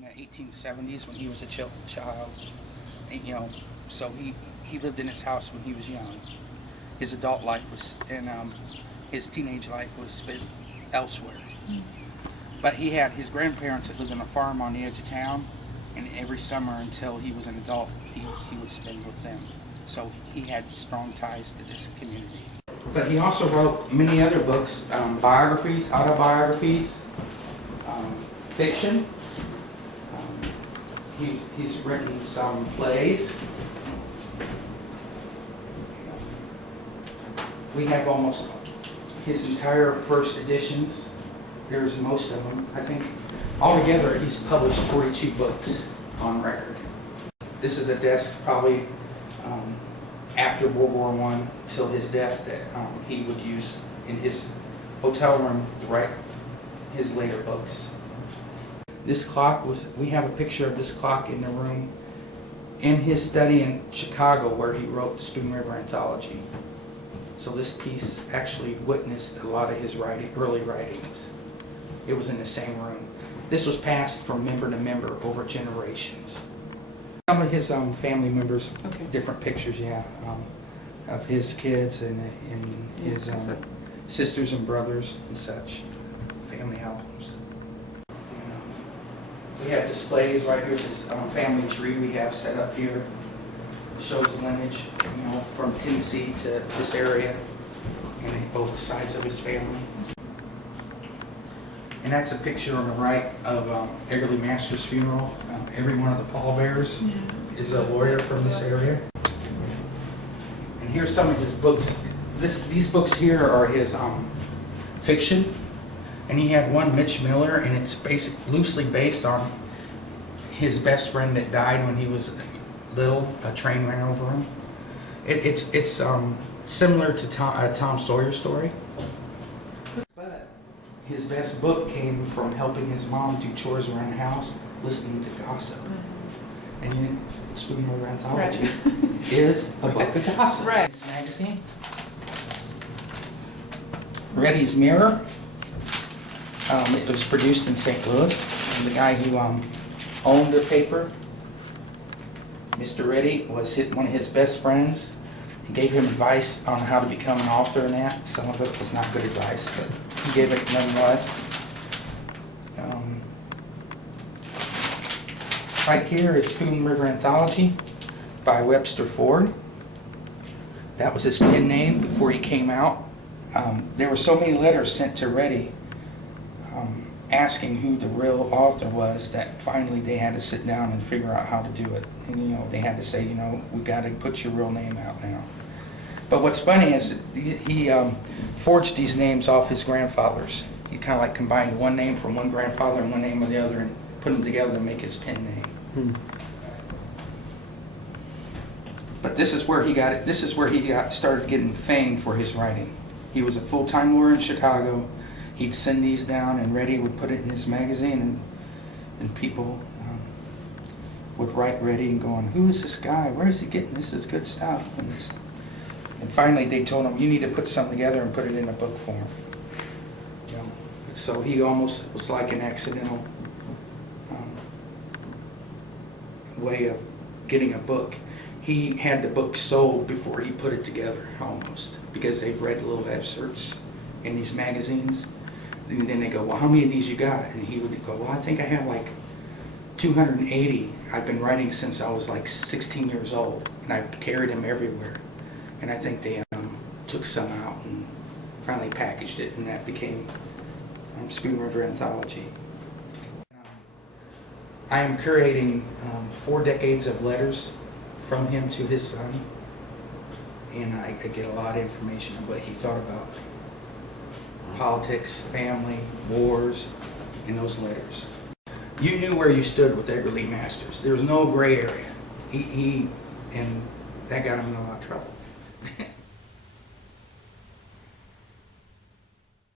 in the 1870s when he was a child. You know, so he lived in his house when he was young. His adult life was, and his teenage life was spent elsewhere. But he had his grandparents that lived on a farm on the edge of town, and every summer until he was an adult, he would spend with them. So he had strong ties to this community. But he also wrote many other books, biographies, autobiographies, fiction. He's written some plays. We have almost his entire first editions. There's most of them. I think altogether he's published 42 books on record. This is a desk probably after World War I till his death that he would use in his hotel room to write his later books. This clock we have a picture of this clock in the room in his study in Chicago where he wrote the Spoon River Anthology. So this piece actually witnessed a lot of his early writings. It was in the same room. This was passed from member to member over generations. Some of his family members, different pictures, of his kids and his sisters and brothers and such, family albums. We have displays right here. This family tree we have set up here. It shows lineage, from Tennessee to this area, and both sides of his family. And that's a picture on the right of Edgar Lee Masters' funeral. Every one of the pallbearers is a lawyer from this area. And here's some of his books. These books here are his fiction. And he had one, Mitch Miller, and it's loosely based on his best friend that died when he was little. A train ran over him. It's similar to Tom Sawyer story. But his best book came from helping his mom do chores around the house, listening to gossip. And Spoon River Anthology is a book of gossip. This magazine. Reddy's Mirror. It was produced in St. Louis. And the guy who owned the paper, Mr. Reddy, was one of his best friends. He gave him advice on how to become an author and that. Some of it was not good advice, but he gave it nonetheless. Right here is Spoon River Anthology by Webster Ford. That was his pen name before he came out. There were so many letters sent to Reddy asking who the real author was that finally they had to sit down and figure out how to do it. And they had to say, we got to put your real name out now. But what's funny is he forged these names off his grandfathers. He kind of like combined one name from one grandfather and one name of the other and put them together to make his pen name. But this is where he got it. This is where he started getting fame for his writing. He was a full-time lawyer in Chicago. He'd send these down, and Reddy would put it in his magazine, and people would write Reddy and going, "Who is this guy? Where is he getting this? Is good stuff." And finally, they told him, "You need to put something together and put it in a book form." So he almost was like an accidental way of getting a book. He had the book sold before he put it together, almost, because they've read little excerpts in these magazines. And then they go, "Well, how many of these you got?" And he would go, "Well, I think I have like 280. I've been writing since I was like 16 years old, and I've carried them everywhere." And I think they took some out and finally packaged it, and that became Spoon River Anthology. I am curating 4 decades of letters from him to his son, and I get a lot of information on what he thought about politics, family, wars, in those letters. You knew where you stood with Edgar Lee Masters. There was no gray area. And that got him in a lot of trouble.